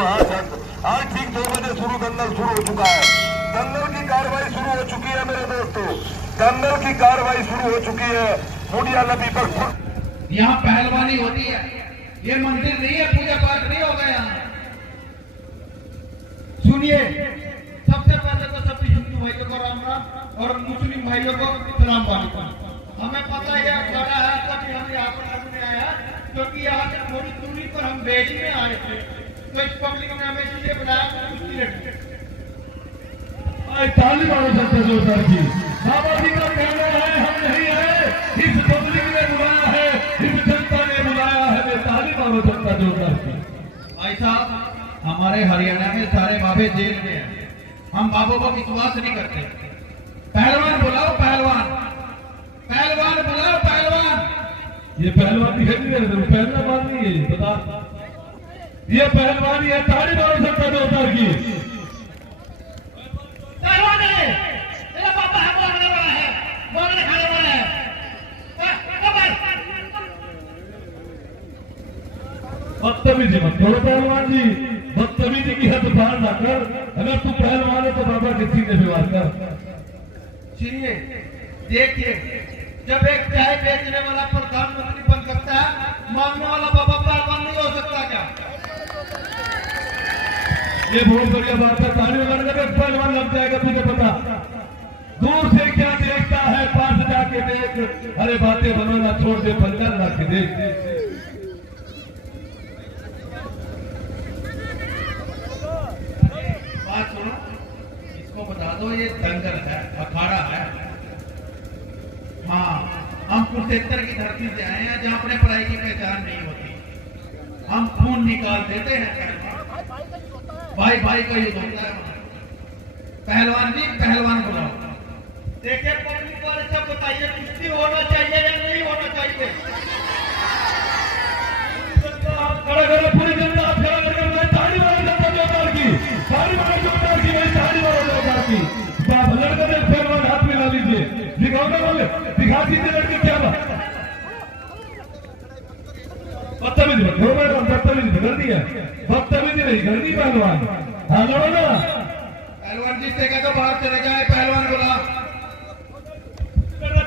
आज ठीक 2 बजे दंगल शुरू हो चुका है। दंगल की कार्रवाई शुरू हो चुकी है मेरे दोस्तों, दंगल की कार्रवाई शुरू हो चुकी है। मुंडिया नदी पर यहाँ पहलवानी होती है, ये मंदिर नहीं है, पूजा पाठ नहीं होगा यहाँ। सुनिए, सबसे पहले तो सभी हिंदू भाइयों को राम राम और मुस्लिम भाइयों को सलाम वालेकुम। हमें पता है अखाड़ा है, तभी हम यहाँ पर घूमने आए हैं, क्योंकि यहाँ से थोड़ी दूरी पर हम बेड़ी में आए थे, तो इस पब्लिक ने हमें इसलिए बुलाया। ताली मारो सबसे जोरदार की। बाबा जी का कहना है हम नहीं आए, इस पब्लिक ने बुलाया है, इस जनता ने बुलाया है। ताली मारो सबका जोरदार की। भाई साहब, हमारे हरियाणा में सारे बाबे जेल में हैं, हम बाबों को विश्वास नहीं करते। पहलवान बुलाओ, पहलवान पहलवान बुलाओ, पहलवान। ये पहलवान दिखाई नहीं दे रहा, पहलवान नहीं है ये, बता ये पहलवान है। ताली मारो सबका जोरदार की। पहलवान है, ये बाबा है, बोलने वाला है, बोलने खाने वाला है। बदतमीजी मत करो पहलवान जी, बदतमीजी की हद पार ना कर। अगर तू पहलवान है तो बाबा के सीने पे वार कर। सुनिए, देखिए, जब एक चाय बेचने वाला प्रधानमंत्री बन सकता है, मांगने वाला बाबा पहलवान नहीं हो सकता क्या? ये बहुत बढ़िया बात है। ताली बजाने का पहलवान लग जाएगा, तुझे पता। दूर से क्या देखता है, पास जाके देख। अरे बातें बनाना छोड़ दे, पंचर ला के देख। बात सुनो, इसको बता दो ये दंगल है, अखाड़ा है। हाँ, हम कुरुक्षेत्र की धरती से आए हैं, जहाँ अपने पढ़ाई की पहचान नहीं होती। हम खून निकाल देते हैं, भाई भाई का युद्ध होता है। पहलवान जी, पहलवान बुलाओ। देखिए पब्लिक वाले सब बताइए, कुश्ती होना चाहिए या नहीं होना चाहिए? खड़ा करो पूरी जनता, खड़ा करके भाई ताली मारो जनता जोरदार की। ताली मारो जोरदार की भाई, ताली मारो जोरदार की। लड़का ने पहलवान हाथ में ला लीजिए, दिखाओ ना, बोले दिखा दीजिए लड़की क्या बात। बदतमीजी मत करो मैडम, बदतमीजी गलती है, बदतमीजी नहीं करनी पहलवान। हाँ लड़ो ना। पहलवान जी से कहते बाहर चले जाए, पहलवान बोला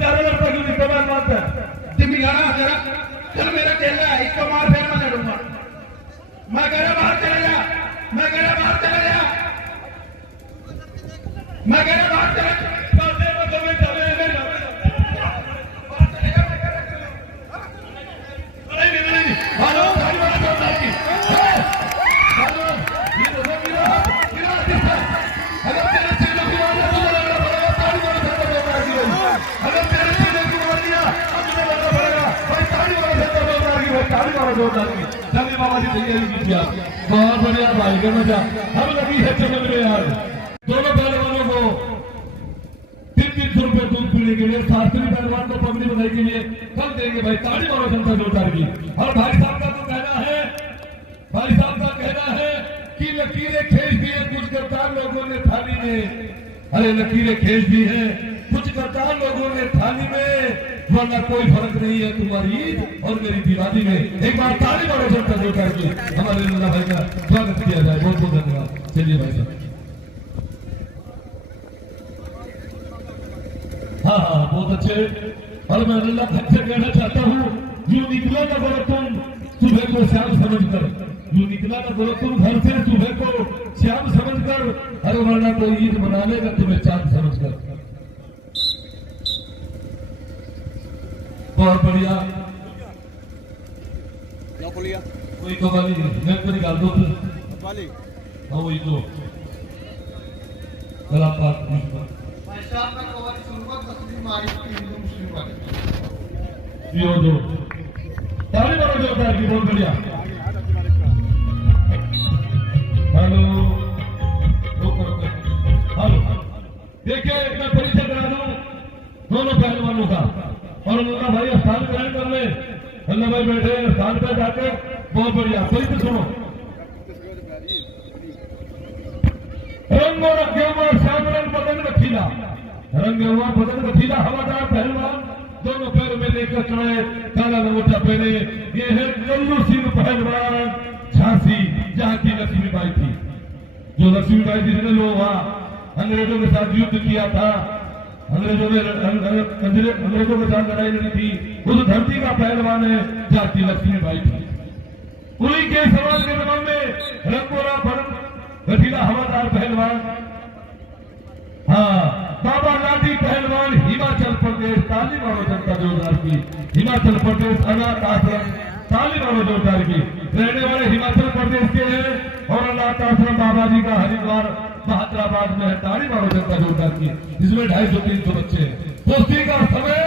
चारों लड़का क्यों नहीं पहलवान है? दिमिलाना जरा, चल मेरा खेलना है, इसको मार फिर मैं लड़ूंगा। मैं कह रहा बाहर चले जा, मैं कह रहा बाहर चले जा, मैं कह रहा बाहर चले जा। चलिए बाबा जी तैयारी कीजिए आप। बहुत बढ़िया भाई का मजा हम लगी है चमक रहे यार। दोनों पहलवानों को 300 रुपए दूध पीने के लिए, शास्त्री पहलवान को पगड़ी बधाई के लिए कल देंगे भाई। ताली मारो जनता जोरदार की। और भाई साहब का तो कहना है, भाई साहब का कहना है कि लकीरें खींच दी है कुछ गद्दार लोगों ने थाली में। अरे लकीरें खींच दी है कुछ गद्दार लोगों ने थाली में, वरना कोई फर्क नहीं है तुम्हारी ईद और मेरी दिवाली में। एक बार ताली मारो जनता जोरदार की। हमारे लल्ला भाई का स्वागत किया जाए, बहुत बहुत धन्यवाद। चलिए भाई साहब। हाँ हाँ बहुत अच्छे। और मैं लल्ला भाई से कहना चाहता हूँ, यूं निकलो ना बोलो तुम सुबह को श्याम समझ कर, यूं निकला ना बोलो तुम घर से सुबह को श्याम समझ कर, अरे वरना कोई ईद मना लेगा तुम्हें चांद समझ कर। बहुत बढ़िया। वही तो वाली मैं तो निकाल दो वाली। हाँ वही तो गला पास भाई साहब मैं कवाली सुनूंगा, तस्वीर मारी हिंदू मुस्लिम वाली। यो जो ताली मारो जोरदार की। बहुत बढ़िया। हेलो हेलो, देखिए मैं परिचय करा दूं दोनों पहलवानों का। और मुन्ना भाई स्थान ग्रहण कर ले, मुन्ना भाई बैठे स्थान पर जाकर। बहुत बढ़िया। कोई तो सुनो, रंग और अज्ञा श्याम रंग बदन रखीला, रंग हुआ बदन रखीला, हवादार पहलवान दोनों पैर में लेकर चढ़े, काला लंगोटा पहने। ये है कल्लू सिंह पहलवान झांसी, जहाँ की लक्ष्मीबाई जो लक्ष्मीबाई जी ने लोग अंग्रेजों के साथ युद्ध किया था, अंग्रेजों के साथ लड़ाई लड़ी थी, उस धरती का पहलवान है झांसी लक्ष्मीबाई थी। उन्हीं के समाज के जमाने में रंगोला भरत गठीला हवादार पहलवान, हाँ बाबा लाठी पहलवान हिमाचल प्रदेश, ताली मारो जनता जोरदार की। हिमाचल प्रदेश अनाथ आश्रम, ताली मारो जोरदार की। रहने वाले हिमाचल प्रदेश के हैं और अनाथ आश्रम बाबा जी का हरिद्वार महात्राबाद में है, ताली मारो जनता जोरदार की। इसमें 250-300 बच्चे हैं। दोस्ती का समय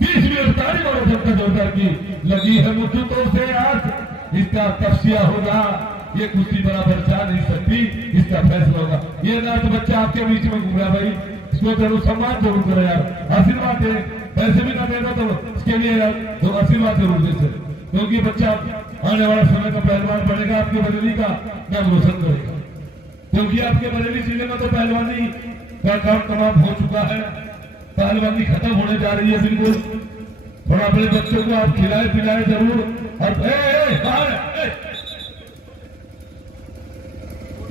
20 मिनट, ताली मारो जनता जोरदार की। लगी है मुद्दों से आज इसका तस्या होगा, ये कुश्ती बराबर जा नहीं सकती, इसका फैसला होगा। ये अनाथ बच्चा आपके बीच में घूम रहा भाई, इसको जरूर सम्मान जरूर करो यार, आशीर्वाद दे। पैसे भी ना देना तो इसके लिए यार तो आशीर्वाद जरूर दे सर, क्योंकि बच्चा आने वाला समय का पहलवान बनेगा, आपके बरेली का नाम रोशन करेगा। क्योंकि आपके बरेली जिले में तो पहलवानी का काम तमाम हो चुका है, पहलवानी खत्म होने जा रही है बिल्कुल। थोड़ा अपने बच्चों को आप खिलाए पिलाए जरूर। और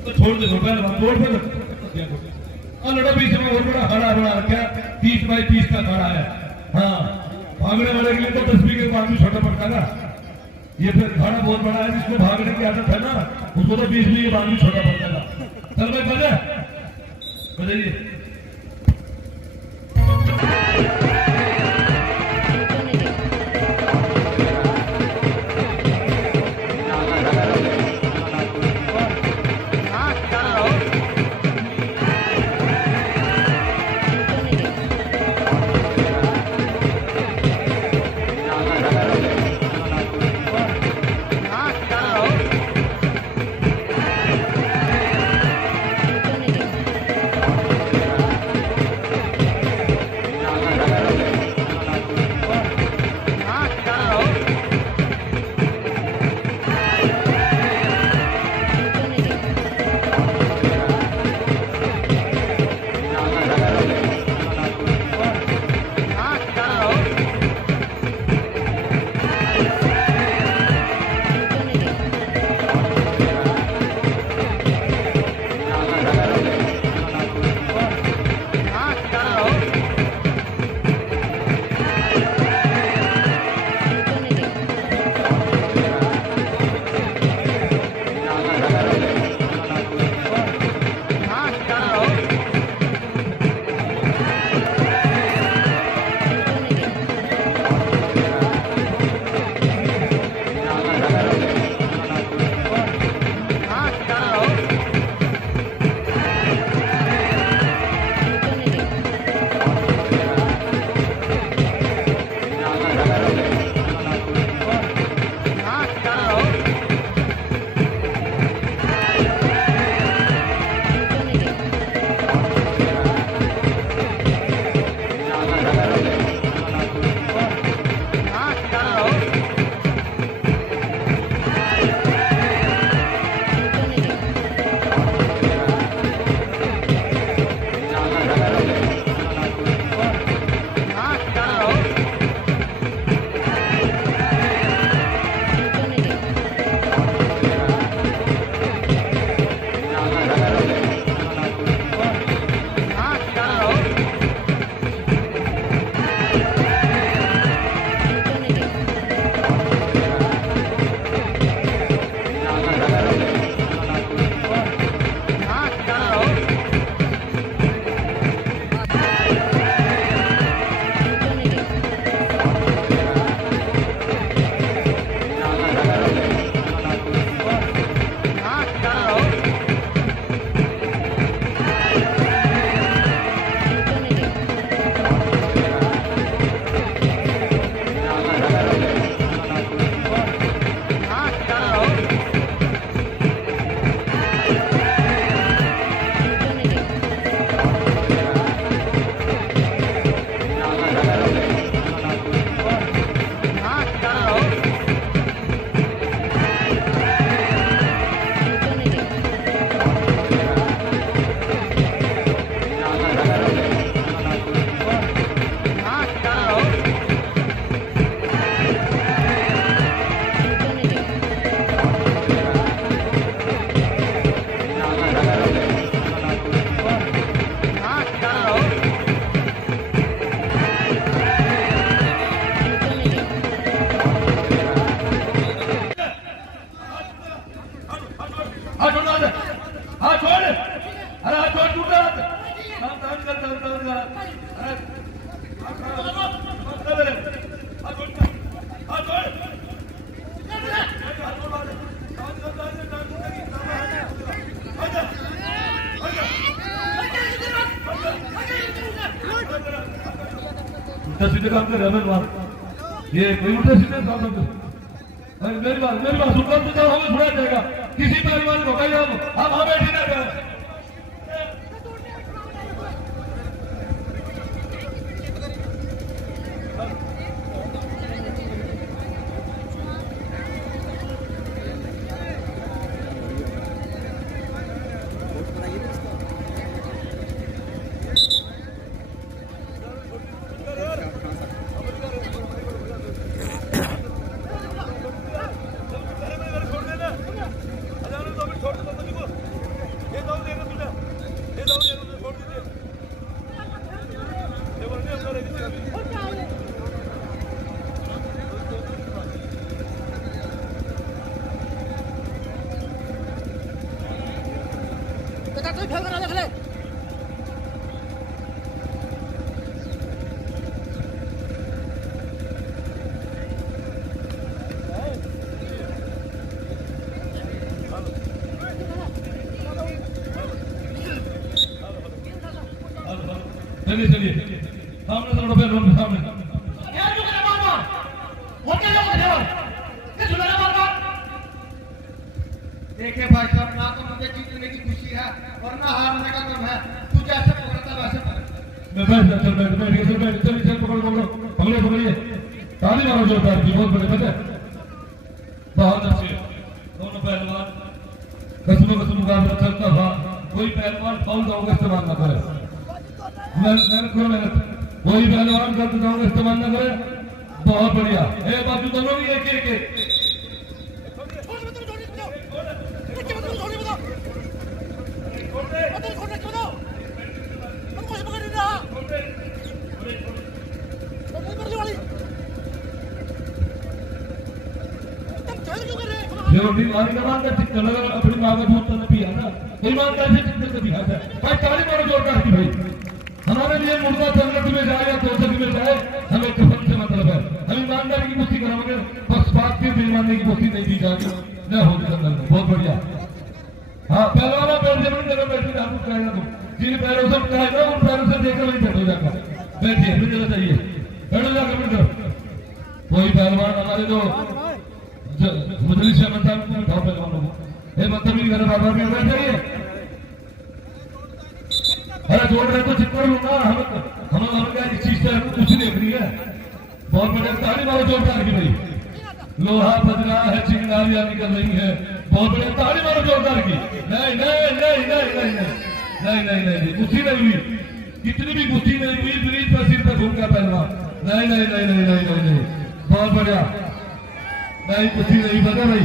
तो छोड़ दे पहलवान, छोड़ दे। लड़ो बीच में बहुत बड़ा खड़ा बना रखा, 30 बाई 30 का खड़ा है। हाँ भागने वाले के लिए तो 10 के बाद भी छोटा पड़ता ना, ये फिर खड़ा बहुत बड़ा है, जिसको भागने की आदत है ना उसको तो 20 के बाद भी छोटा पड़ता था। चल भाई बजे बजाइए। हाथ छोड़, अरे हाथ छोड़, टूट रहा है। तान कर, अरे हाथ छोड़, हाथ छोड़। उल्टा सीधे काम कर रहा है, ये कोई उल्टा सीधे काम कर। मेरी बात सुनकर तो जाओ, हमें छुड़ा जाएगा किसी परिवार को कहीं हम हमें ठीक है। चलिए सामने से रुपए लोग सामने यार जो करे मार हो क्या लोग थे ये सुना ना मार देखे भाई साहब, ना तो मुझे जीतने की खुशी है और ना हारने का गम है। तू जैसे पकड़ता वैसे मैं बैठ चल पकड़िए ताली मारो जोरदार की, बहुत बड़े पता बहुत अच्छे दोनों पहलवान कसम मुकाबला चलता था। कोई पहलवान फाउल का इस्तेमाल न करे, कोई पहलवान गलत गाँव का इस्तेमाल न करे। बहुत बढ़िया, बाजू दोनों भी एक एक अपनी ईमान का चित्त लगा, अपनी माँ का दूध तक पिया ना, ईमानदारी से चित्त से दिखाता है भाई। ताली मारो जोरदार की भाई। हमारे लिए मुर्दा संगत में जाए या तोसक में जाए, हमें कफन से मतलब है। हम ईमानदारी की कुश्ती कराएंगे, बस बात की बेईमानी की कुश्ती नहीं दी जाएगी, न होगी जंगल में। बहुत बढ़िया। हाँ पहलवान बैठ जगह बैठने का आपको कहना तुम जिन पैरों से कहेगा उन पैरों से देखकर वही बैठो जाकर बैठिए, अपनी जगह चाहिए बैठो जाकर बैठो। कोई पहलवान हमारे जो मजलिस से बनता है उठाओ पहलवानों को, ये मतलब नहीं घर बार में बैठ जाइए। अरे जोड़ रहे तो चित्त लूंगा हम क्या इस चीज से कुछ देख रही है। बहुत बढ़िया, ताली मारो जोरदार की भाई। लोहा बज रहा है, चिंगारियां निकल रही है। बहुत बढ़िया, ताली मारो जोरदार की। नहीं नहीं नहीं नहीं नहीं नहीं नहीं नहीं कुश्ती नहीं हुई, कितनी भी कुश्ती नहीं हुई, ब्रिज पर सिर पर घूम का पहलवान। नहीं नहीं नहीं नहीं नहीं नहीं नहीं, बहुत बढ़िया। नहीं कुश्ती नहीं बता भाई।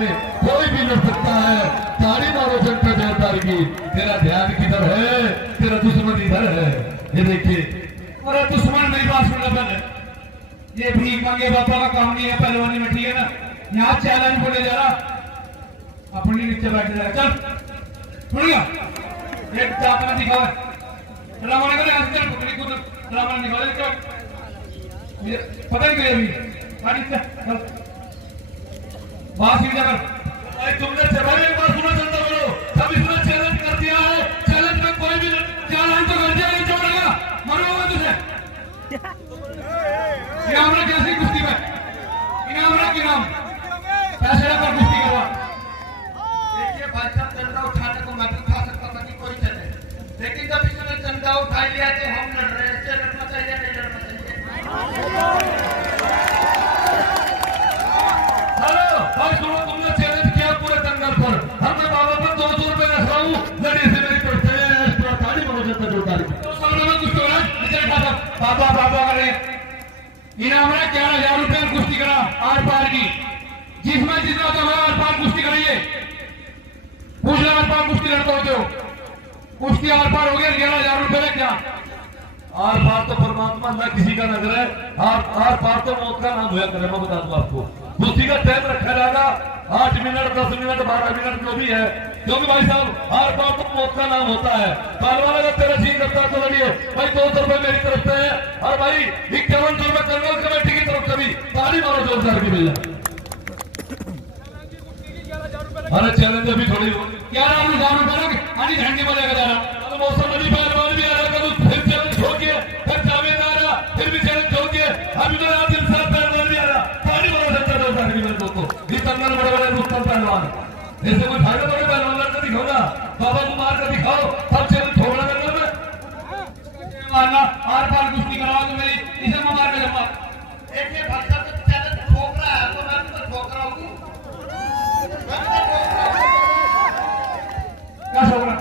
में कोई भी लड़ सकता है। ताड़ी मारो जनता जोरदार की। तेरा ध्यान किधर है, तेरा दुश्मन इधर है। ये देखिए, अरे दुश्मन मेरी बात सुनना पहले, ये भीख मांगे बाबा का काम नहीं है पहलवानी में, ठीक है ना। यहाँ चैलेंज बोले जा रहा, अपनी नीचे बैठ जाएगा। चल सुन गया, एक चापना दिखा ड्रामा निकाले, ड्रामा निकाले, पता नहीं अभी बात ही जाकर तुमने भाई एक बार सुना चलता बोलो, सब इसने चैलेंज कर दिया है। चैलेंज में कोई भी चैलेंज तो कर दिया, नहीं छोड़ेगा, मरोगा तुझे। इनाम रख ऐसी कुश्ती में, इनाम रख, इनाम पैसे रखकर कुश्ती करवा। देखिए भाई साहब, चंदा उठाने को मैं भी उठा सकता था कि कोई चले, लेकिन जब इसने चंदा उठा लिया तो हम लड़ रहे हैं। लड़ना चाहिए नहीं लड़ना चाहिए? हेलो भाई सुनो, तुमने चैलेंज किया पूरे दंगल पर। हमने बाबा पर 200 रुपए रख रहा हूँ, लड़े से मेरी तरफ से ताड़ी मारो जनता जोरदार की। तो सामने में कुछ तो है, नीचे बैठा था, बाबा बाबा करे। इनाम है 11,000 रुपए कुश्ती करा आर पार की, जिसमें जितना तो आर पार कुश्ती कराइए। पूछ लेना आर पार कुश्ती लड़ते होते हो, कुश्ती आर पार हो गया, 11,000 रुपए लग गया। आर पार तो परमात्मा अल्लाह किसी का नजर है, आर पार तो मौत का नाम हुआ करे। मैं बता दूं आपको, कुश्ती का टाइम रखा जाएगा 8 मिनट, 10 मिनट, 12 मिनट जो भी है, क्योंकि भाई साहब आर पार तो मौत का नाम होता है। पहलवान अगर तेरा जी करता तो लड़िए भाई। 200 रुपए मेरी तरफ से है, और भाई 51 रुपए कंट्रोल कमेटी की तरफ से भी ताली मारो जोरदार की भैया। अरे चैलेंज अभी थोड़ी 11,000 रुपए आनी झंडी बोलेगा जा रहा। मौसम अली पहलवान भी आ रहा, फिर चैलेंज हो गया, फिर जावेद आ रहा, फिर भी चैलेंज हो गया। अभी तो आदिल साहब पहलवान भी आ रहा, ताली मारो जनता जोरदार की मेरे दोस्तों। इस अंदर बड़े बड़े रुस्तम पहलवान, जैसे कोई भागे बड़े पहलवान लड़कर दिखाओगा, बाबा को मार कर दिखाओ, तब चैलेंज छोड़ना करना में मारना आर पार कुश्ती करवा तो मेरी इसे मैं मार के जमा। देखिए भाई साहब, जब चैलेंज ठोक रहा है तो मैं भी तो ठोक रहा हूँ। क्या ठोक रहा,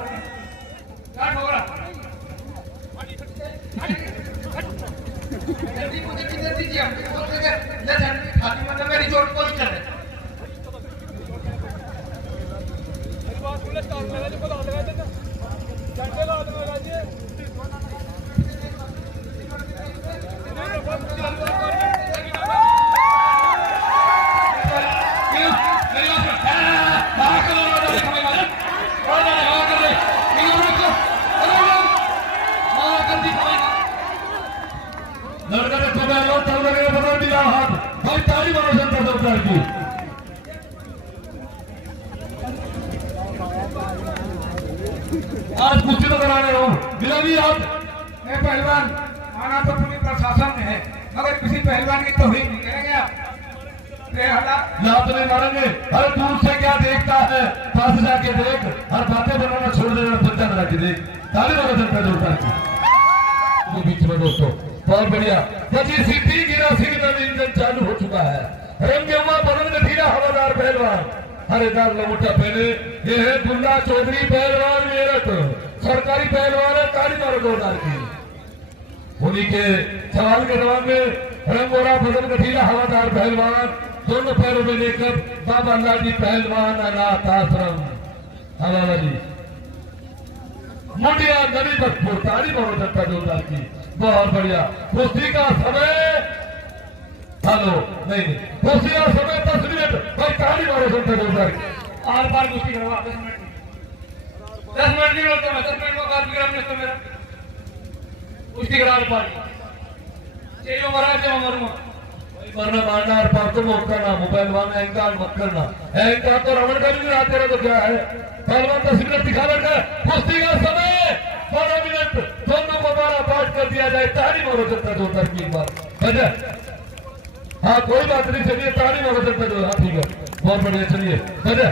क्या ठोक रहा? जल्दी मुझे कितने दीजिए, हम तो बोल रहे हैं ले झंडी खाली, मतलब मेरी चोट कोई चले। लड़का रखो पहलवान, तब लगेगा पकड़ दिया हाथ भाई। ताली मारो जनता जोरदार की। आज कुश्ती तो कराने रहा हूँ, मिला भी आप पहलवान आना तो पूरी प्रशासन में है, मगर किसी पहलवान की तौहीन नहीं करेंगे आप। लात नहीं मारेंगे। अरे दूर से क्या देखता है, पास जाके देख, हर बातें बनाना छोड़ देना, जनता लगा के देख। ताली मारो जनता जोरदार की। वो बीच में दोस्तों बहुत बढ़िया, पची सिद्धि गिरा सिग्नल इंजन चालू हो चुका है। रंगे हुआ बदन गठीला हवादार पहलवान, हरेदार लंगोटा पहने, ये है दुल्ला चौधरी पहलवान मेरठ, सरकारी पहलवान है। ताली मारो जोरदार की। उन्हीं के सवाल के जवाब में रंगोरा बदन गठीला हवादार पहलवान, दोनों पैरों में लेकर बाबा लाडी पहलवान अनाथ आश्रम हवाला जी, मुंडिया नदी बखपुर। ताली मारो जनता जोरदार की। बहुत बढ़िया। कुश्ती का समय, हेलो नहीं कुश्ती का समय 10 मिनट भाई। ताली मारो जनता जोरदार की। आर पार कुश्ती करवा 10 मिनट, 10 मिनट नहीं लड़ता मैं, 10 मिनट में कार्यक्रम नहीं मेरा कुश्ती करा आर पार। चाहिए मरा चाहिए मरूंगा, मरना मारना आर पार तो मौत का नाम हो। पहलवान अहंकार मत करना, अहंकार तो रावण का भी नहीं आते रहे तो क्या है। पहलवान 10 मिनट दिखा लड़का। कुश्ती का समय 12 मिनट, दोनों को 12 पाठ कर दिया जाए। ताली मारो जनता जोरदार की एक बार बजा। हाँ कोई बात नहीं, चलिए ताली मारो जनता जोरदार। ठीक है, बहुत बढ़िया, चलिए बजा।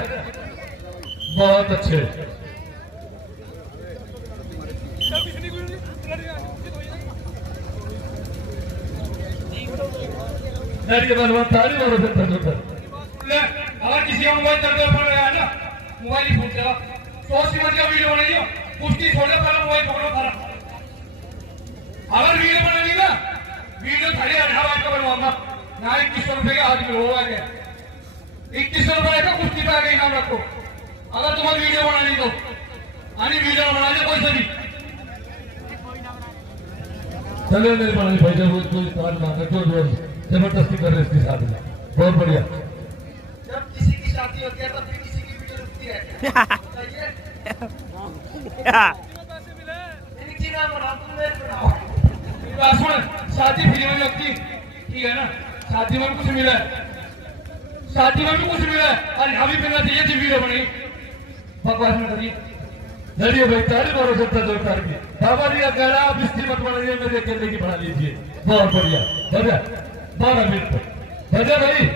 बहुत अच्छे। पहलवान ताली मारो जनता जोरदार। अगर किसी का मोबाइल चलते हुए पड़ रहा है ना, मोबाइल ही फूट जाएगा। 100 सेकंड का वीडियो बनाइए, कुश्ती छोड़ दे, पहले मोबाइल पकड़ो सारा। अगर वीडियो बनाएंगे ना, वीडियो 18,500 का बनवाऊंगा, ना 2100 रुपए के आज में होगा। 21 रुपये का कुश्ती का आगे इनाम रखो अगर तुम्हारी वीडियो बनानी तो आनी वीडियो बना ले कोई सभी चले मेरे बनानी भाई जब कोई कार्ड मांगे तो जबरदस्ती कर रहे इसके साथ में बहुत बढ़िया जब किसी की शादी होती है तब भी किसी की वीडियो रुकती है बताइए इनकी ना बनाओ तुम मेरे बनाओ बात सुन शादी फ्री में लगती ठीक है ना शादी में कुछ मिला है शादी में भी कुछ मिला है अरे अभी मिलना चाहिए जी वीडियो बनी बकवास में करिए लड़िए भाई तारी मारो सबका जोरदार की बाबा जी का कह रहा आप इसकी मत बनाइए मेरे अकेले की बना लीजिए बहुत बढ़िया भजा 12 मिनट भजा भाई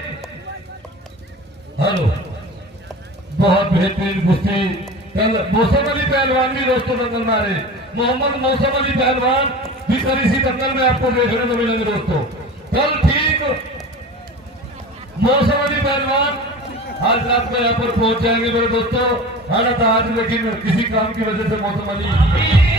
हेलो बहुत बेहतरीन कुश्ती कल मौसम अली पहलवान भी दोस्तों दंगल मारे मोहम्मद मौसम अली पहलवान भी कल इसी दंगल में आपको देखने को मिलेंगे दोस्तों कल ठीक मौसम अली पहलवान आज रात को यहाँ पर पहुंच जाएंगे मेरे दोस्तों हालात आज लेकिन किसी काम की वजह से मौसम अली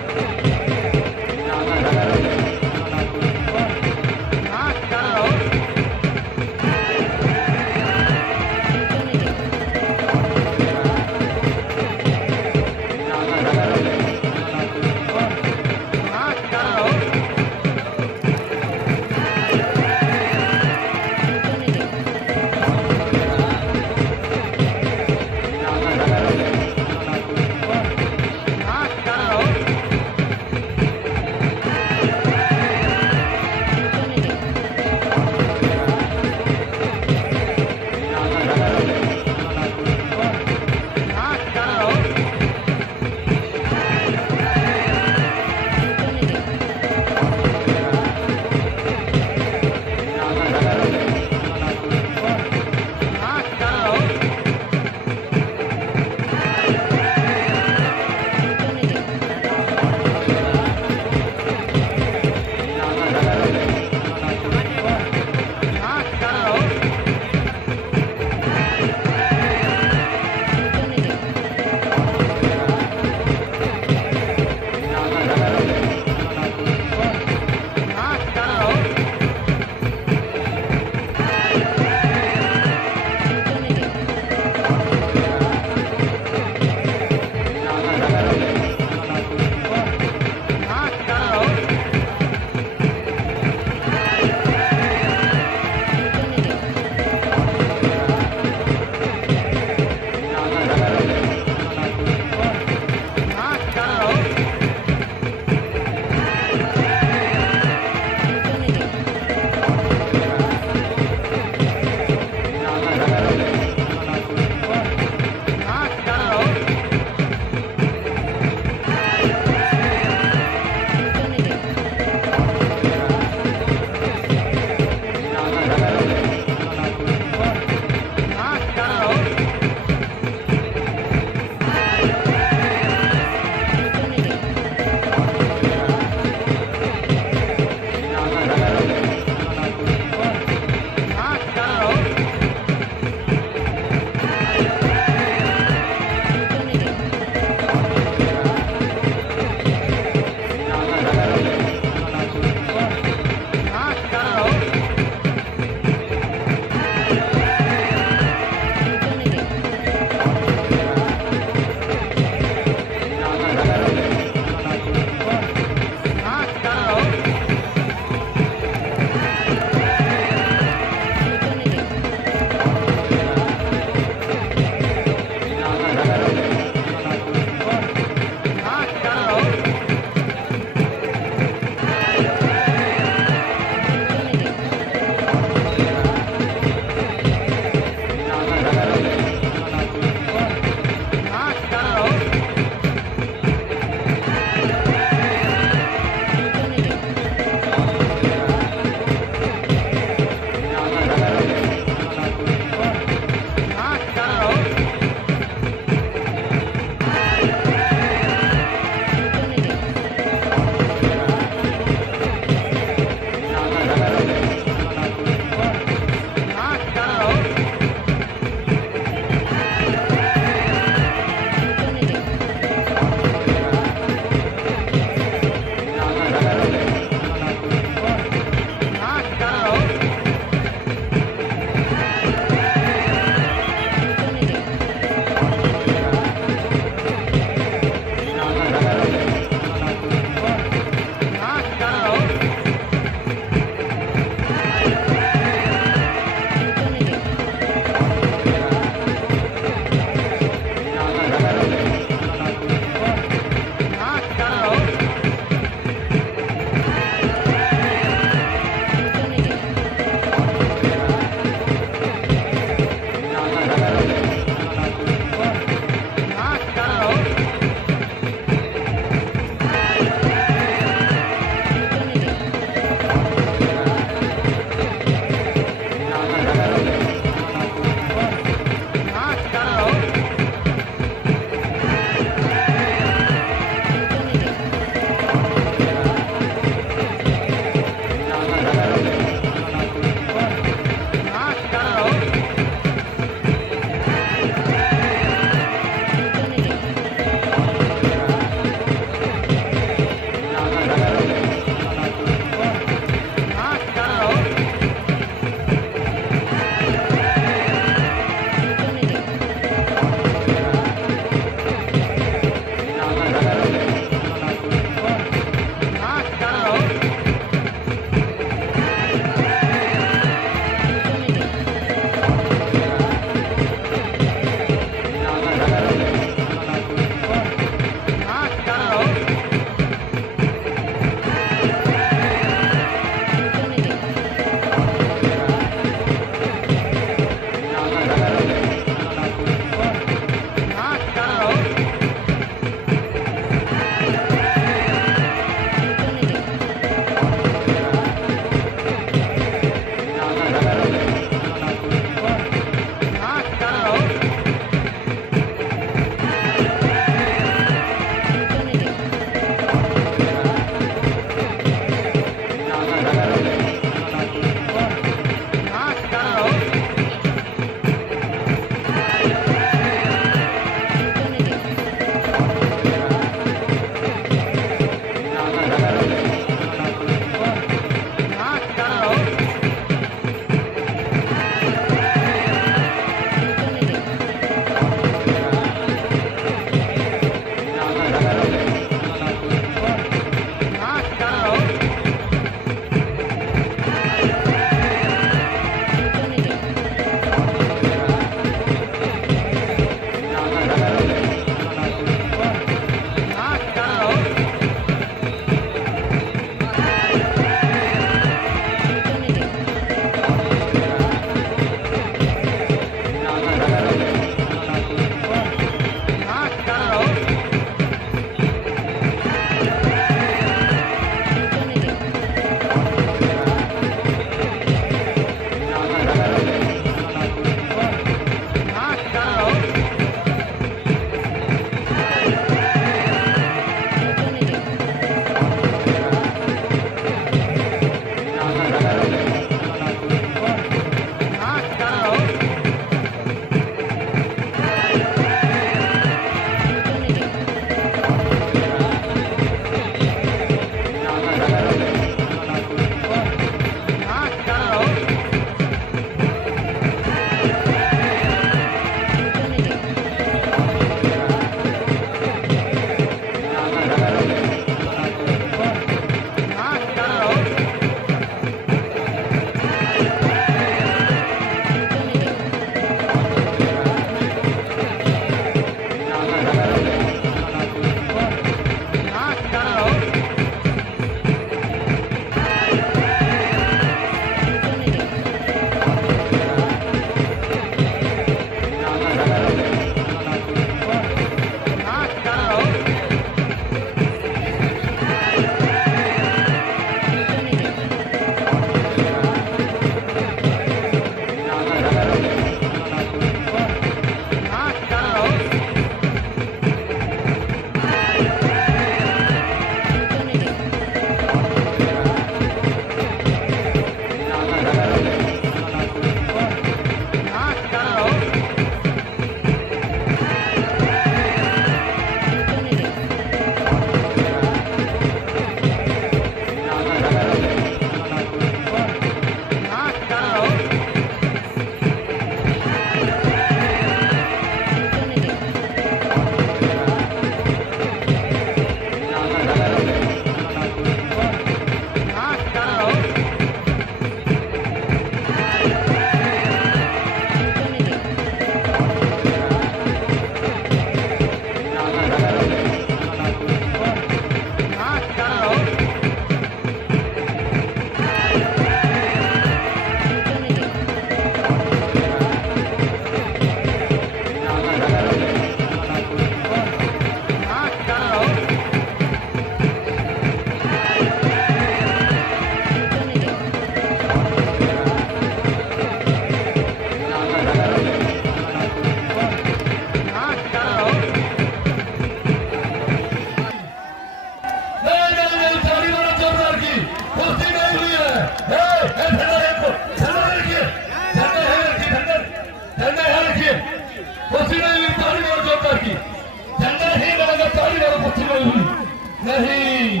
नहीं,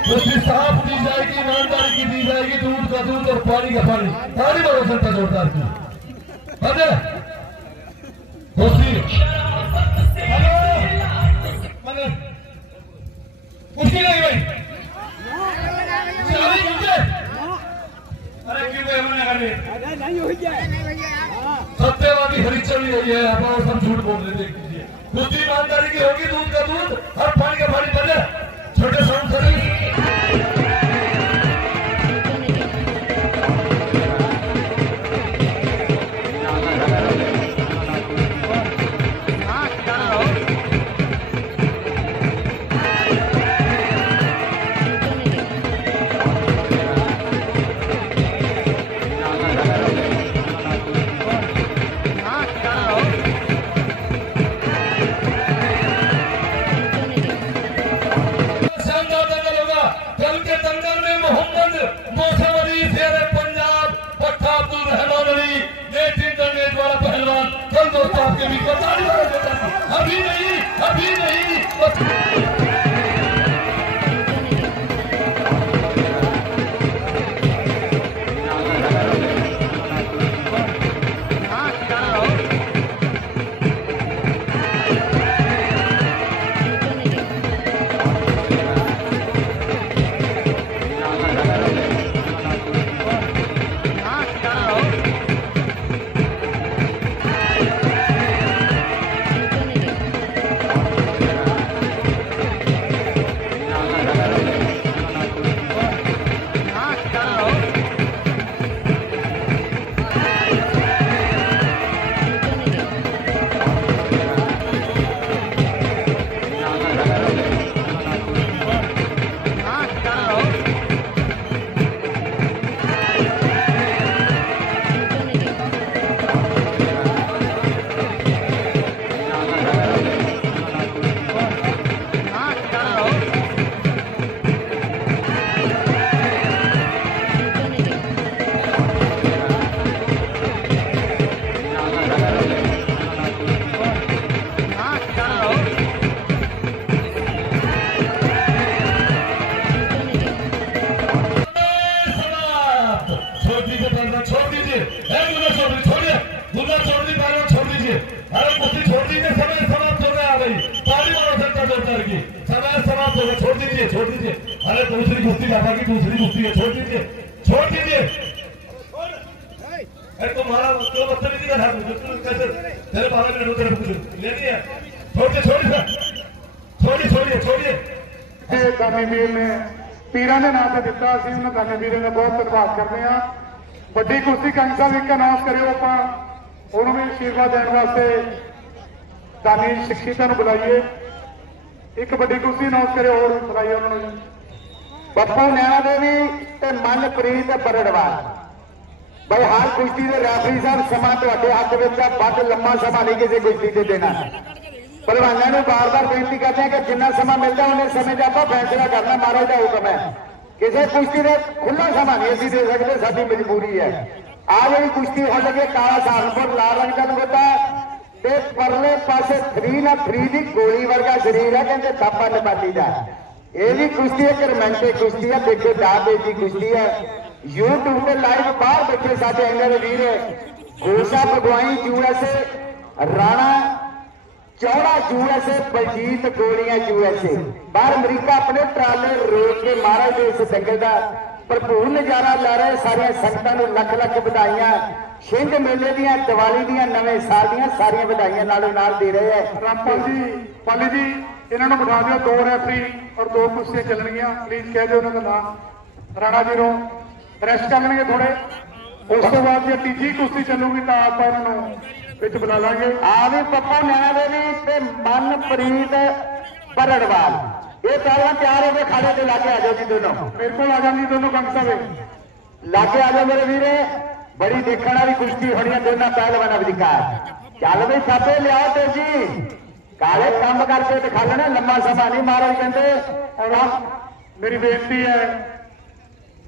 कुश्ती साफ की जाएगी, ईमानदारी की दी जाएगी, दूध का दूध और पानी का पानी। ताली मारो संता जोरदार की। अरे कुश्ती कुश्ती नहीं भाई, अरे क्यों भाई हमने कर ली? सत्यवादी हरी चली रही है, आप और सब झूठ बोल रहे थे। कुश्ती ईमानदारी की होगी, दूध का दूध और पानी का पानी बने। छोटे साउंड करें अभी नहीं, अभी नहीं। छोड़ दीजिए, छोड़ दीजिए। अरे दूसरी कुश्ती बाबा की दूसरी कुश्ती है, छोड़ दीजिए, छोड़ दीजिए। अरे तुम्हारा तो बदतमीजी का था, कैसे तेरे 12 मिनट तेरे कुछ लेनी है? छोड़िए, छोड़िए, छोड़िए, छोड़िए, छोड़िए। दानी वीर ने पीरां दे नाम से दिता, ਅਸੀਂ ਉਹਨਾਂ दानी वीर ने बहुत धन्यवाद करते हैं। ਵੱਡੀ ਕੁਸ਼ਤੀ ਕੰਗ ਸਾਹਿਬ ਇੱਕ ਅਨਾਉਂਸ ਕਰਿਓ, ਆਪਾਂ ਉਹਨੂੰ ਵੀ ਆਸ਼ੀਰਵਾਦ ਦੇਣ ਵਾਸਤੇ दानी ਸਿੱਖੀਤਾ ਨੂੰ ਬੁਲਾਈਏ। ਇੱਕ ਵੱਡੀ ਕੁਸ਼ਤੀ ਅਨਾਉਂਸ ਕਰਿਓ, ਹੋਰ ਬੁਲਾਈਏ ਉਹਨਾਂ ਨੂੰ। ਬੱਪੂ ਨੈਣਾ ਦੇਵੀ ਤੇ ਮਨਪ੍ਰੀਤ ਬਰੜਵਾਲ भाई हर कुश्ती के रैफरी साहब समा तुहाडे हक विच आ, वध लंबा समा नहीं किसी कुश्ती से देना। पहलवानों को बार बार बेनती करते हैं कि जिन्ना समा मिलता उन्ने समय से आप फैसला करना, महाराज का हुक्म है। किसी कुश्ती का खुला समा नहीं असीं दे सकते, साडी मजबूरी है। आ जी कुश्ती हो लगे काला सहारनपुर लाल रंग का दुपट्टा ते परले पासे 3 ना 3 की गोली वर्गा शरीर है, कहते थापा नपाती का। यह भी कुश्ती एक रोमांटिक कुश्ती है, देखो दाबे की कुश्ती है। यूट्यूब पे लाइव बाहर बैठे साडे एंगर वीर गोशा भगवाई यूएसए, राणा चौड़ा यूएसए, बलजीत गोलियां यूएसए, बाहर अमरीका अपने ट्राले रोक के महाराज के इस दंगल का भरपूर नजारा ला रहे। सारिया संगतां नूं लख लख बधाइयां, छिंज मेले दियां, दिवाली दियां, नवे साल दियां सारिया बधाइयां नालों नाल दे रहे हैं। रामपाल जी, पाली जी, इन्होंने बिठा दिया। 2 रेफरी और 2 कुश्तियां चलणगियां, प्लीज कह दो उन्होंने नाम। राणा जी रो रेस्ट कर लेंगे थोड़े, उस तो बाद जो तीजी कुश्ती चलूगी तो आप इन्होंने बुला लेंगे। आ भी पप्पू नैना देवी ते मनप्रीत बरड़वाल, ये पहला तैयार होकर खाने के लाके आ जाओ जी दोनों, मेरे को आ जाएंगी दोनों कंग साहब लाके आ जाओ मेरे वीरे। बड़ी देखने वाली कुश्ती होनी है दोनों पहलवान अधिकार। चल भाई छापे लियाओ ते जी, काले काम करके दिखा लेना, लंबा समा नहीं महाराज कहते। और आप मेरी बेनती है,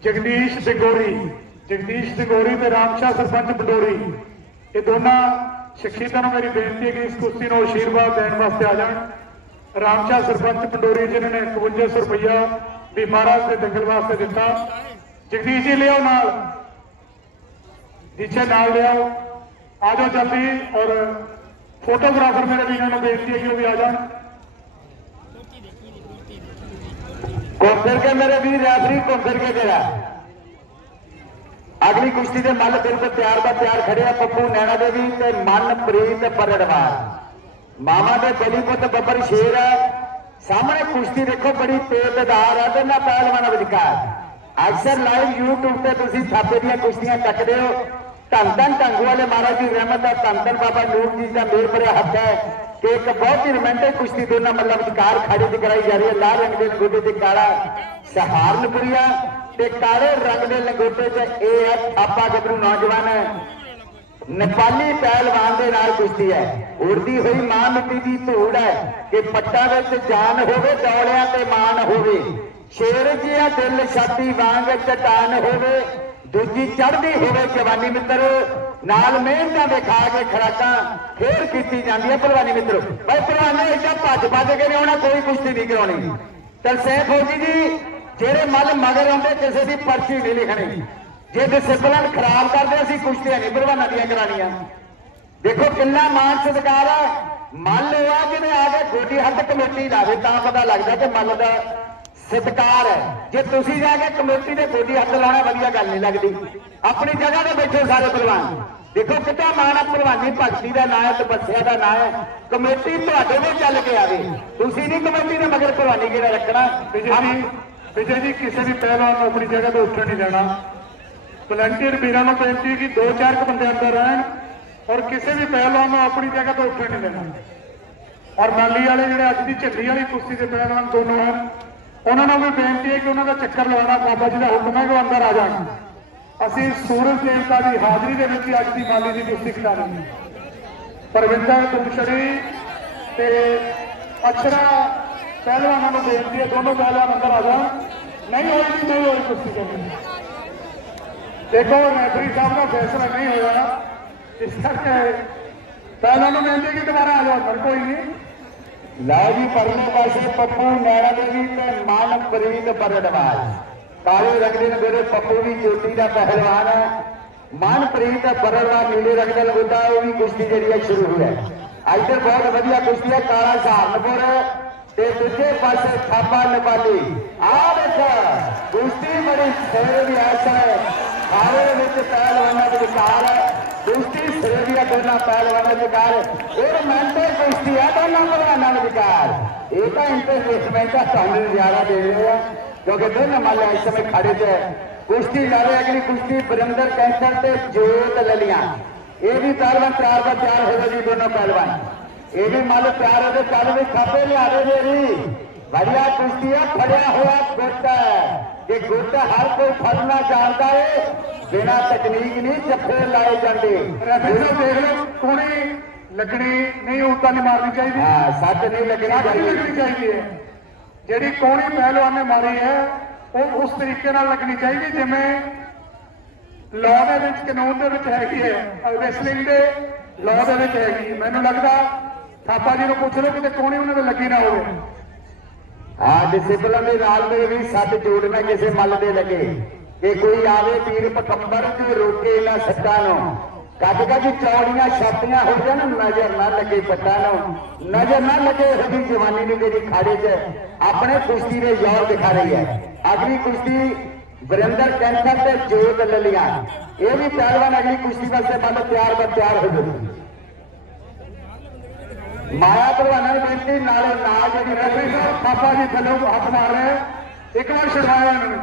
जगदीश दिगोरी ते रामशाह सरपंच बडोरी, ये दोनों शख्सियतों मेरी बेनती है कि इस कुश्ती को आशीर्वाद देने वास्ते आ जाए। रामशाह सरपंच पंडोरी जिन्होंने 5100 रुपया भी महाराज के दंगल वास्ते दिता। जगदीश जी लियाओ नाल, पीछे नाल लियाओ, आ जाओ जल्दी। और फोटोग्राफर मेरे भी इन्होंने बेनती है कि वो भी आ जाए। घूम फिर के मेरे वीर रैफरी घूम फिर के जरा अगली कुश्ती के मल बिल्कुल तैयार ब तैयार खड़े आ पप्पू नैना देवी ते मनप्रीत परड़वार। मामा के बली पुत बब्बर शेर है। सामने कुश्ती देखो बड़ी तेजदार है दोनों पहलवानों विचकार। अक्सर लाइव यूट्यूब से तुम थापे दी कुश्तियां तकते हो। धन धन ढंगू वाले महाराज की रहमत है, धन धन बाबा नूर जी का मेल भरिया हक है कि एक बहुत ही रोमांटिक कुश्ती दोनों मतलब विचकार खड़ी च कराई जा रही है। लाल रंग के लंगोटे से काला सहारनपुरिया ते काले रंग के लंगोटे से है थापा गबरू नौजवान नेपाली पहलवान के नाल कुश्ती है। उड़ती हुई मां मिट्टी की धूड़ है कि पट्टा विच जान होवे, दौड़िया ते मान होवे, शेर जिहा दिल छाती वांग चट्टान होवे, दूजी चढ़ती होवे जवानी मित्र नाल मेहनत दिखा के खुराक खेल की जाती है। भलवानी मित्रों भाई भलवाने इतना भज भज के नहीं आना, कोई कुश्ती नहीं करानी। तरसेम फौजी जी जेरे मल मगर आते किसी की पर्ची नहीं लिखनी। जे डिसिपलिन खराब करते असं कुश्तियां नहीं भलवाना दियां करानियां। देखो कितना मान सत्कार है। मल हुआ जिन्हें आगे गोडी हद कमेटी लावे तो पता लगता कि मल का सत्कार है। जे तुसी जाके कमेटी के गोडी हद लाना वधिया गल नहीं लगती। अपनी जगह पे बैठे सारे भलवान देखो कितना मान है। भलवानी भगती का ना है, तपस्या का ना है। कमेटी तुहाडे भी चल के आवे, तुसी नहीं कमेटी ने मगर भलवानी किहड़ा रखना। विजय जी किसी भी पहलवान को अपनी जगह तो उठने नहीं देना। वलंटियर वीरों को बेनती है कि 2-4 बंदे अंदर रहन और किसी भी पहलवान को अपनी जगह तो उठने नहीं देना। और माली वाले जो अज की झंडी वाली कुश्ती के पहलवान दोनों हैं उन्होंने भी बेनती है कि उन्होंने चक्कर लगाना बाबा जी का हुक्म है कि अंदर आ जाए। असी सूरज देवता की हाजरी के विच अज की माली की कुश्ती खिलानी है। परविंदर दुमछड़ी ते अक्षरा पहलवानों को बेनती है दोनों पहलवान अंदर आ जाए। नहीं होगी कुश्ती करनी। देखो रेफरी साहब का फैसला नहीं होगा, इस करके पहलवानों बेनती है कि दोबारा आ जाओ अंदर, कोई नहीं। लो जी परले पासे पप्पू नैना देवी ते मनप्रीत परड़वार। काले रंग के मेरे पप्पू भी चोटी का पहलवान है। मनप्रीत परड़वार नीले रंग का लगोटा वो भी कुश्ती जी शुरू हुई है। इधर बहुत वधिया कुश्ती है। काला सहारनपुर ते दूजे पासे थापा नेपाली। आ देखो कुश्ती बड़ी सिरे की ऐसा है। खावे पहलवानों के विचार है, कुश्ती सिरे की दोनों पहलवानों के विचार। ये रोमांटिक कुश्ती है दोनों पहलवानों के विचार। एक इंटरटेनमेंट का सामने ज्यादा दे रहे हैं क्योंकि दोनों माले इस समय खड़े थे कुश्ती ला रहे। अगली कुश्ती बरिंदर कैंसर से जोत ललिया। ये भी पहलवान तैयार हो गए दोनों पहलवान। ये भी माल तैयार हो चल भी खापे लिया मेरी बढ़िया कुश्ती है। फड़िया हुआ गुट है कि गुट हर कोई फड़ना जानता है, बिना तकनीक नहीं जफे लाए जाते। देख लो कोनी लगनी नहीं उल्टा नहीं मारनी चाहिए। सट नहीं लगनी चाहिए। जी कोनी पहलवान ने मारी है वो उस तरीके लगनी चाहिए जिमें लॉ के कानून के हैगी है। रेसलिंग के लॉ के हैगी। मैनू लगता थापा जी को पूछ लो कि कोनी उन्होंने लगी ना हो। हाँ डिसिपलिन के नाल में भी सट जोड़ना किसी मल दे लगे कि कोई आवे पीर पकंबर जो रोके ना सट्टा कद कद चौड़ियां छातियां हो जाए नजर ना लगे पट्टा नजर ना लगे होगी जवानी ने मेरी खाड़े च अपने कुश्ती ने जोर दिखा रही है। अगली कुश्ती बरिंदर कैंसर से जोत ललिया। ये भी पहलवान अगली कुश्ती वास्ते मतलब तैयार हो गए। माया भलवाना बेनती नाले ना जी रेफरी साहब थापा जी थले हाथ मार रहे हैं, एक बार छड़वाया उन्होंने।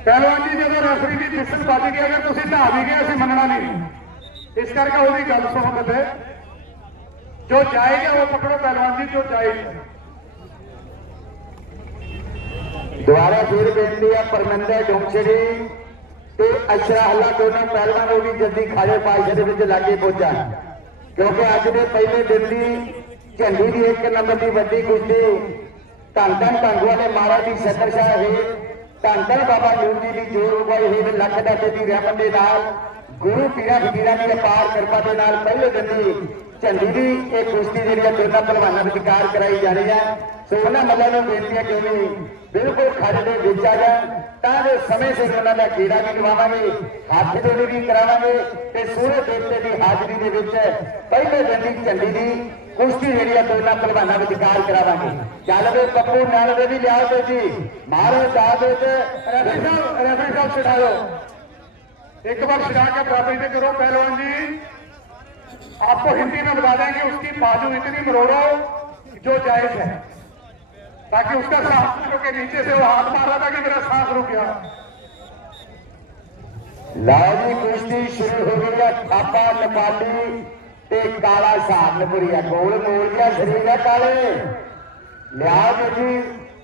पहलवान जी जो रेफरी की जिसल बच गई अगर तुम ढा भी गए असं मनना नहीं। इस करके वो गल सुनो बंदे जो जायज है वो पकड़ो पहलवान जी जो जायज है। दोबारा फिर बेनती है परमिंदर डोमछड़ी ते अशरा हल्ला दोनों पहलवान वो भी जल्दी खाले पाशे के लागे पहुंचा क्योंकि अज के पहले दिन की झंडी की 1 नंबर की वड्डी कुश्ती धन धन ढंग वाले महाराज की छतरशाह है। धन धन बाबा नूर जी की जोर उगाई है। लख दाते की रहमत के नाल गुरु पीरा फकीरां की अपार कृपा के नाल पहले दिन की झंडी की एक कुश्ती जी दोनों पहलवानों विचकार कराई जा रही है। सो उन्होंने मतलब में बेनती है कि बिल्कुल खड़े के बिच आ जाए तो समय से उन्होंने कीड़ा भी लवावे, हाथ जोड़ी भी करावे तो सूरज देवते की हाजरी के विच पहले दिन की झंडी की कुश्ती जी दोनों पहलवानों विचकार करावे। चल वे पप्पू नाल दे भी लिया जी मारो दाद रेफरी साहब छिड़ा दो, एक बार छिड़ा के बराबरी से करो। पहलवान जी आपको हिंदी में बता देंगे, उसकी बाजू इतनी मरोड़ो जो जायज है, ताकि उसका सांस के नीचे से वो हाथ मार रहा था कि मेरा सांस रुक गया। लाजी कुश्ती शुरू हो गई है। थापा नेपाली ते काला साहबपुरी है, गोल मोड़ गया शरीर है काले लिया जी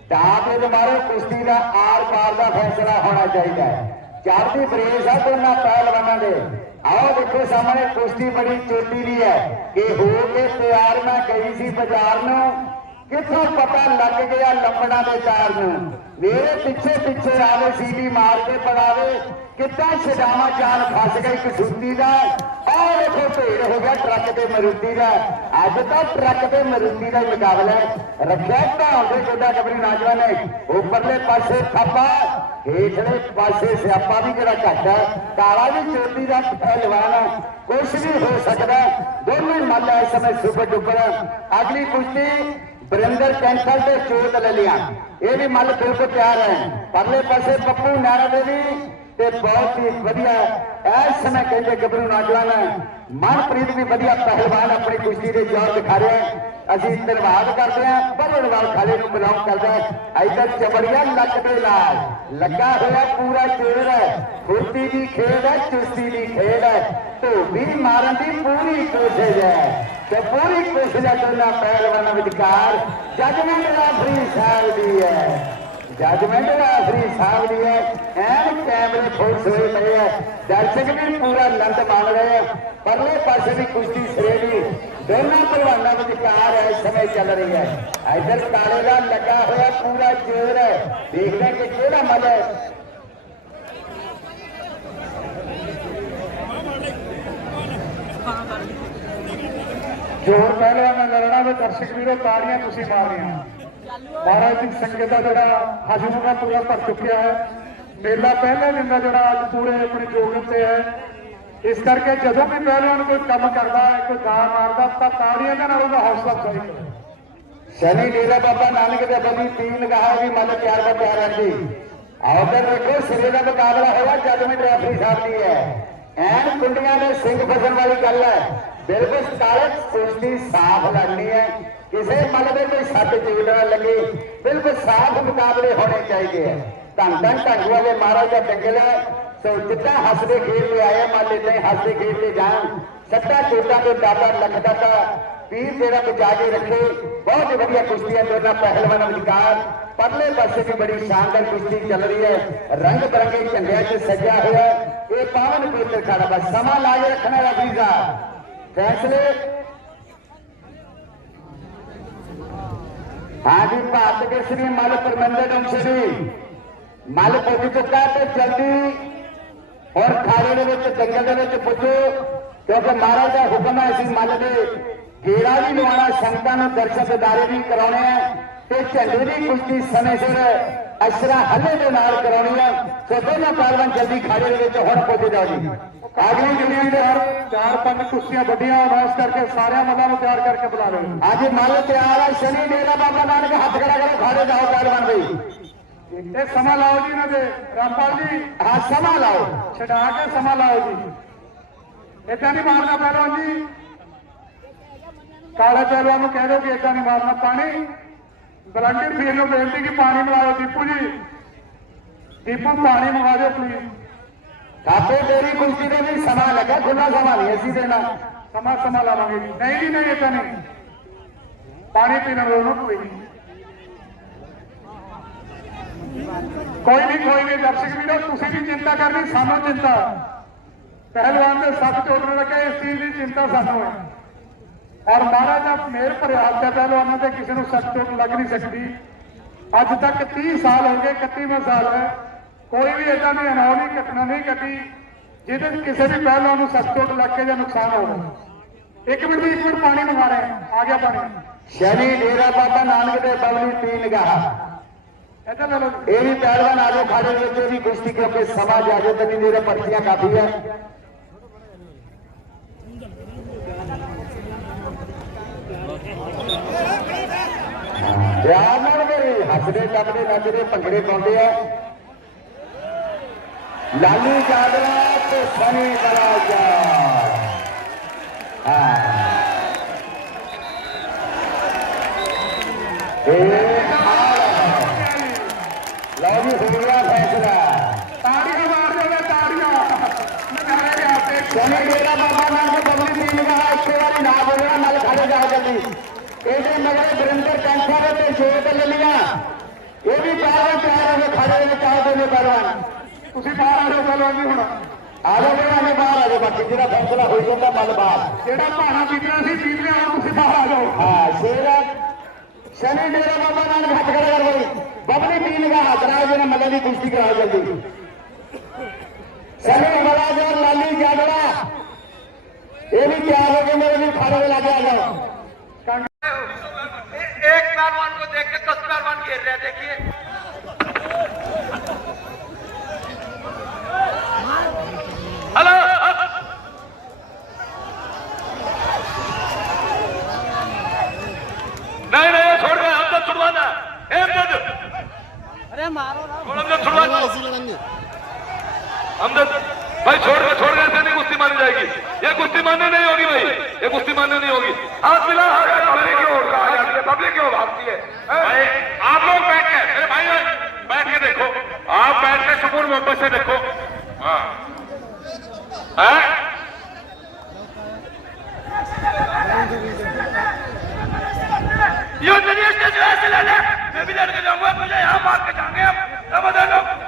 डाक मारो। कुश्ती का आर पार का फैसला होना चाहिए। चढ़ती बरेस है दोनों पहलवानों के। आओ देखो सामने कुश्ती बड़ी चोटी की है कि हो के तैयार मैं गई सी बाजार में कितों पता लग गया लंबड़ा के चार मेरे पिछे पिछे आवे सीधी मार के पड़ावे कितना छडावा चाल फस गई कसूती का। और देखो भेड़ हो गया ट्रक के मरुती का। अज तो ट्रक के मरुती का मुकाबला रखा ढाल के जोड़ा कबरी नौजवान ने उपरले पासे थप्पा हेठले पासे स्यापा भी जरा घट है। काला भी चोटी का पहलवान कुछ भी हो सकता। दोनों मल इस समय सुपर डुपर। अगली कुश्ती बरिंदर कैंसल से चोट ले लिया, ये भी मल बिल्कुल तैयार है। परले पासे पप्पू नैना देवी ते बहुत ही वधिया इस समय कहते गबरू नौजवान मनप्रीत भी वधिया पहलवान अपनी कुश्ती के जोर दिखा रहे हैं। असी धन्यवाद करते हैं बल्लेबाज खाले को बिलोंग करता है। इधर चबड़िया लक के नाल लगा हुआ पूरा जोर है, फुर्ती की खेल है, चुस्ती की खेल है, तो भी मारन की पूरी कोशिश है। तो पूरी कोशिश है दोनों पहलवानों विचकार। जजमेंट रेफरी साहब दी है, जजमेंट रेफरी साहब दी है। एन कैमरे फुल सोए पड़े है, दर्शक भी पूरा आनंद मान रहे हैं। परले पासे भी कुश्ती श्रेणी दोनों पहलवानों विचकार है इस समय चल रही है। इधर काले का लगा हुआ पूरा जोर है, देखते हैं कि केड़ा मल है। जोर पहलवान लड़ना में दर्शक वीरों तालियां तुसी मार रही हैं। महाराज जी संगत का जोड़ा हजम का पूरा भर चुकिया है। मेला पहले दिन का जोड़ा अज पूरे अपने जोगन से है। इस करके जो भी पहलवान कोई कम करता है, कोई दान मारता तो तालियां के नाल उसका हौसला अफजाई करो। शनि डेरा बाबा नानक के बनी तीन कहा भी मल तैयार का तैयार है जी। उधर देखो सिरे का मुकाबला होगा, जजमेंट रेफरी साहब की है। एन कुंडिया में सिंह फसन वाली गल है, बिल्कुल काले कुश्ती साफ लड़नी है। किसी मल में कोई सट चूट न लगे, बिल्कुल साफ मुकाबले होने चाहिए। धन धन ढंग वाले महाराज का डंगल है। सो जितना हसते खेलते आए मल इतना ही हसते खेलते जान। सट्टा चोटा के दादा लखदा का पीर तेरा बचा के रखे। बहुत ही बढ़िया कुश्ती है दोनों पहलवान विचकार। परले पासे भी बड़ी शानदार कुश्ती चल रही है, रंग बिरंगे झंडिया से सजा हुआ ये पावन पवित्र खाना। बस समा ला के रखना रेफरी साहब फैसले। हाँ जी भारत केसरी मल परमंडल अंशरी मल पुज चुका है। तो जल्दी और खाड़े जंगल पुजो, क्योंकि महाराज का हुक्म है। असी मल के घेरा भी लवाना, संगतां नूं दर्शन दिदारे भी कराने हैं, तो झंडे की कुश्ती समय सिर अशरा हल्ले के नाल करानी है। सो दोनों पहलवान जल्दी खाड़े हुण पुज जाओ जी। अगली दुनिया के चार पंज कुश्तियां बढ़िया अनाउंस करके सारे मल्लां नूं तैयार करके बुला लो। आज मल तैयार है। शनि डेरा बाबा नानक हाथ खड़ा करो, खाड़े जाओ पहलवान भाई। ये समा लाओ जी इन्होंने रामपाल जी। हाँ समा लाओ, छड़ा के समा लाओ जी। इतना नहीं मारना पहलवान जी, काले पहलवान को कह दो कि इतना नहीं मारना। पानी वलंटियर फील में बेनती कि पानी मंगाओ। दीपू जी, दीपू पानी मंगा दो प्लीज। काफी तेरी कुश्ती का भी समा लगा, खुला समा नहीं ऐसी देना। समा लावांगे जी। नहीं जी नहीं, इतना नहीं, पानी पीना दोनों कोई नहीं। कोई नहीं दर्शक वीरों तुसी भी चिंता करनी, सानू चिंता। पहलवान से सख्त चोट लगे इस चीज की चिंता सानू है। और महाराज का मेहर भरे हाथ है पहलवानों से किसी को सख्त चोट लग नहीं सकती। अज तक 30 साल हो गए, 31वां साल है, कोई भी ऐसा नहीं अनहोनी घटना नहीं घटी ਜਿਹਦੇ 'ਚ ਕਿਸੇ ਵੀ ਪਹਿਲਵਾਨ ਨੂੰ ਸੱਟ ਚੋਟ ਲੱਗ ਕੇ ਜਾਂ ਨੁਕਸਾਨ ਹੋਵੇ। ਇੱਕ ਮਿੰਟ ਪਾਣੀ ਮੰਗਾ ਰਹੇ ਆ ਗਿਆ ਪਾਣੀ। ਸ਼ਨੀ ਡੇਰਾ ਬਾਬਾ ਨਾਨਕ ਦੇ ਬਵਲੀ ਤੀ ਨਿਗਾਹ ਇੱਧਰ ਲੈ ਲਓ। ਇਹ ਵੀ ਪਹਿਲਵਾਨ ਆਜੋ ਖਾੜੇ ਵਿੱਚ ਵੀ ਕੁਸ਼ਤੀ ਕਿਉਂਕਿ ਸਮਾਂ ਜ਼ਿਆਦਾ ਤਾਂ ਨਹੀਂ ਮੇਰੇ ਪਰਚੀਆਂ ਕਾਫੀ ਹੈ। ਪਿਆਰ ਨਾਲ ਮੇਰੇ ਹੱਸਦੇ ਟੱਪਦੇ ਨੱਚਦੇ ਭੰਗੜੇ ਪਾਉਂਦੇ ਆ ਲਾਲੂ ਜਾਦਰਾ ਤੇ ਸਨੀ ਬਰਾਜਾ। ਲਓ ਜੀ ਹੋ ਗਿਆ ਫੈਸਲਾ। ਤਾੜੀਆਂ ਮਾਰ ਦਿਓ ਤਾੜੀਆਂ ਨਜ਼ਾਰੇ ਦੇ ਆਤੇ। ਸੋਨੇ ਡੇਰਾ ਬਾਬਾ ਨਾਨਕ ਬਬਲੀ ਦੀ ਨਿਗਾਹ ਇੱਕੇ ਵਾਰੀ ਨਾ ਬੋਲਣਾ ਨਾਲ ਖੜੇ ਜਾ ਜਲਦੀ। ਇਹਦੇ ਮਗਰ ਬਰਿੰਦਰ ਟੈਂਕਾ ਦੇ ਤੇ ਸ਼ੇਰ ਲੱਲੀਆਂ ਇਹ ਵੀ ਪਹਿਲਵਾਨ ਤਿਆਰ ਹੋ ਕੇ ਖੜੇ ਨੇ ਚਾਹਦੇ ਨੇ ਪਹਿਲਵਾਨ। ਤੁਸੀਂ ਬਾਹਰ ਆ ਜਾਓ ਪਹਿਲਵਾਨ ਜੀ ਹੁਣ। ਆ ਜਾਓ ਬੇੜਾ ਨੇ ਬਾਹਰ ਆ ਜਾਓ ਬਾਕੀ ਜਿਹੜਾ ਫੈਸਲਾ ਹੋਈ ਜਾਂਦਾ ਮੱਲ ਬਾਹਰ। ਜਿਹੜਾ ਭਾਣਾ ਜਿੱਤਣਾ ਸੀ ਜਿੱਤ ਲਿਆ ਹੁਣ ਤੁਸੀਂ ਬਾਹਰ ਆ ਜਾਓ। ਹਾਂ ਸ਼ੇਰ ਸ਼ਨੀ ਡੇਰਾ ਬਾਬਾ ਨਾਨਕ ਹੱਥ ਖੜਾ ਕਰ ਬਈ ਬਬਲੀ ਦੀ ਨਿਗਾਹ ਹੱਥ ਨਾਲ ਜਿਹੜਾ ਮੱਲੇ ਦੀ ਕੁਸ਼ਤੀ ਕਰਾਓ ਜਲਦੀ। ਸਨੀ ਬਰਾਜਾ ਲਾਲੀ ਜਾਦੜਾ ਇਹ ਵੀ ਤਿਆਰ हो गए मेरे लिए खाने में लाके आ जाओ। एक पहलवान को देख के 10 पहलवान घेर रहे हैं, देखिए। हेलो नहीं छोड़ गए हम तो छुड़वाना अरे मारो ना हमने छुड़वाना हम भाई छोड़ गए ऐसे नहीं कुश्ती मानी जाएगी। ये कुश्ती मानने नहीं होगी भाई, ये कुश्ती मानने नहीं होगी। हाथ मिला पब्लिक की ओर कहा जाती है, पब्लिक की ओर भागती है। भाई आप लोग बैठ के मेरे भाई बैठ के देखो, आप बैठ के सुकून मोहब्बत से देखो। हाँ ये स्टेज ऐसे ले ले, मैं भी लड़के जाऊंगा, मुझे यहाँ मार के जाएंगे हम।